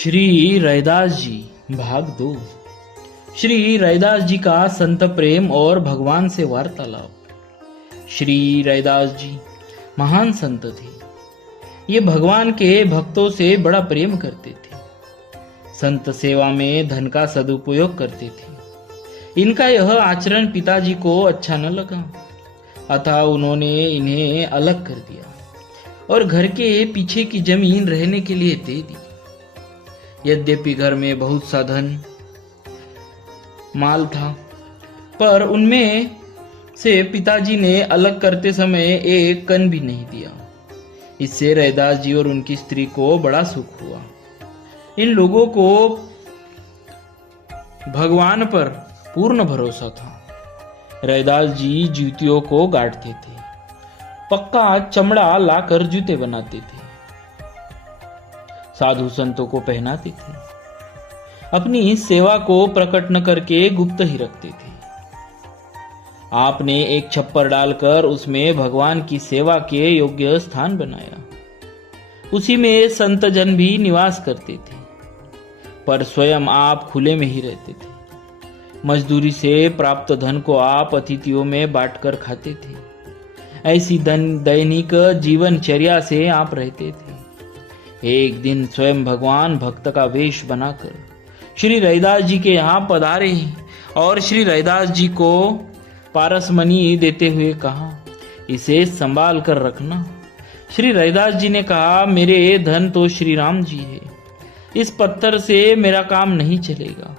श्री रैदास जी भाग 2। श्री रैदास जी का संत प्रेम और भगवान से वार्तालाप। श्री रैदास जी महान संत थे। ये भगवान के भक्तों से बड़ा प्रेम करते थे। संत सेवा में धन का सदुपयोग करते थे। इनका यह आचरण पिताजी को अच्छा न लगा, अतः उन्होंने इन्हें अलग कर दिया और घर के पीछे की जमीन रहने के लिए दे दी। यद्यपि घर में बहुत सा धन माल था, पर उनमें से पिताजी ने अलग करते समय एक कण भी नहीं दिया। इससे रैदास जी और उनकी स्त्री को बड़ा सुख हुआ। इन लोगों को भगवान पर पूर्ण भरोसा था। रैदास जी जूतियों को गाड़ते थे, पक्का चमड़ा लाकर जूते बनाते थे, साधु संतों को पहनाते थे, अपनी सेवा को प्रकट न करके गुप्त ही रखते थे। आपने एक छप्पर डालकर उसमें भगवान की सेवा के योग्य स्थान बनाया। उसी में संत जन भी निवास करते थे, पर स्वयं आप खुले में ही रहते थे। मजदूरी से प्राप्त धन को आप अतिथियों में बांटकर खाते थे। ऐसी दैनिक जीवनचर्या से आप रहते थे। एक दिन स्वयं भगवान भक्त का वेश बनाकर श्री रैदास जी के यहाँ पधारे और श्री रैदास जी को पारसमणि देते हुए कहा, इसे संभाल कर रखना। श्री रैदास जी ने कहा, मेरे धन तो श्री राम जी है, इस पत्थर से मेरा काम नहीं चलेगा।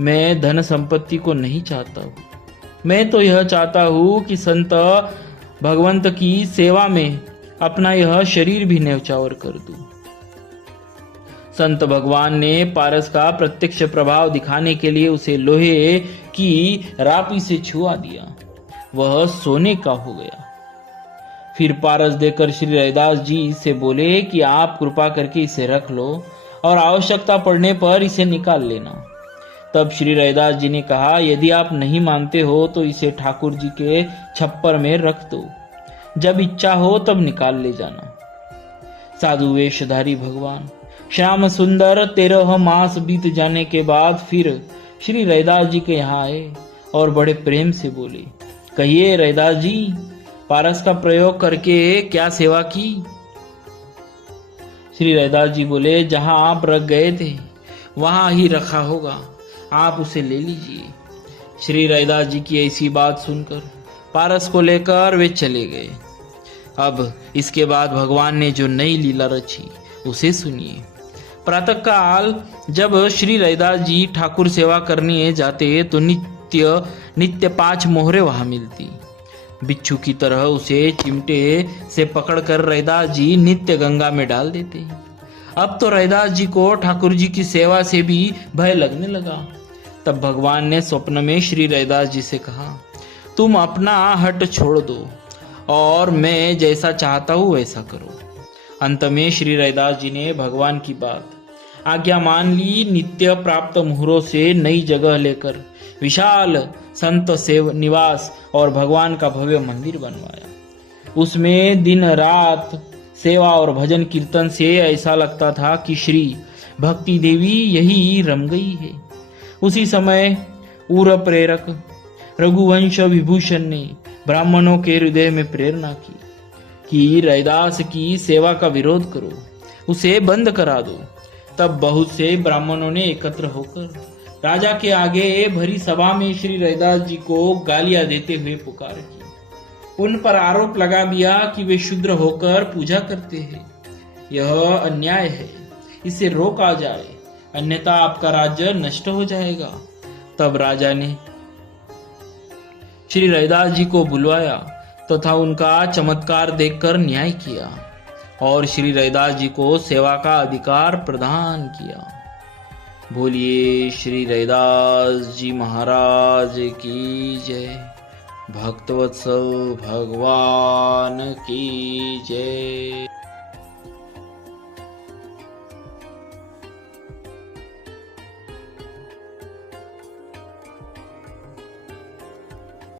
मैं धन संपत्ति को नहीं चाहता हूँ। मैं तो यह चाहता हूँ कि संत भगवंत की सेवा में अपना यह शरीर भी न्यौछावर कर दूं। संत भगवान ने पारस का प्रत्यक्ष प्रभाव दिखाने के लिए उसे लोहे की रापी से छुआ दिया। वह सोने का हो गया। फिर पारस देकर श्री रैदास जी से बोले कि आप कृपा करके इसे रख लो और आवश्यकता पड़ने पर इसे निकाल लेना। तब श्री रैदास जी ने कहा, यदि आप नहीं मानते हो तो इसे ठाकुर जी के छप्पर में रख दो, जब इच्छा हो तब निकाल ले जाना। साधु वेशधारी भगवान श्याम सुंदर 13 मास बीत जाने के बाद फिर श्री रैदास जी के यहाँ आए और बड़े प्रेम से बोले, कहिए रैदास जी, पारस का प्रयोग करके क्या सेवा की? श्री रैदास जी बोले, जहां आप रख गए थे वहां ही रखा होगा, आप उसे ले लीजिए। श्री रैदास जी की ऐसी बात सुनकर पारस को लेकर वे चले गए। अब इसके बाद भगवान ने जो नई लीला रची उसे सुनिए। प्रातःकाल जब श्री रैदास जी ठाकुर सेवा करने जाते तो नित्य 5 मोहरे वहां मिलती। बिच्छू की तरह उसे चिमटे से पकड़कर रैदास जी नित्य गंगा में डाल देते। अब तो रैदास जी को ठाकुर जी की सेवा से भी भय लगने लगा। तब भगवान ने स्वप्न में श्री रैदास जी से कहा, तुम अपना हट छोड़ दो और मैं जैसा चाहता हूं वैसा करो। अंत में श्री रैदास जी ने भगवान की बात आज्ञा मान ली। नित्य प्राप्त मुहरों से नई जगह लेकर विशाल संत सेव निवास और भगवान का भव्य मंदिर बनवाया। उसमें दिन रात सेवा और भजन कीर्तन से ऐसा लगता था कि श्री भक्ति देवी यही रम गई है। उसी समय उर प्रेरक रघुवंश विभूषण ने ब्राह्मणों के हृदय में प्रेरणा की कि रैदास की सेवा का विरोध करो, उसे बंद करा दो। तब बहुत से ब्राह्मणों ने एकत्र होकर राजा के आगे भरी सभा में श्री रैदास जी को गालियां देते हुए पुकार की। उन पर आरोप लगा दिया कि वे शूद्र होकर पूजा करते हैं। यह अन्याय है, इसे रोका जाए, अन्यथा आपका राज्य नष्ट हो जाएगा। तब राजा ने श्री रैदास जी को बुलवाया तथा उनका चमत्कार देखकर न्याय किया और श्री रैदास जी को सेवा का अधिकार प्रदान किया। बोलिए श्री रैदास जी महाराज की जय। भक्तवत्सल भगवान की जय।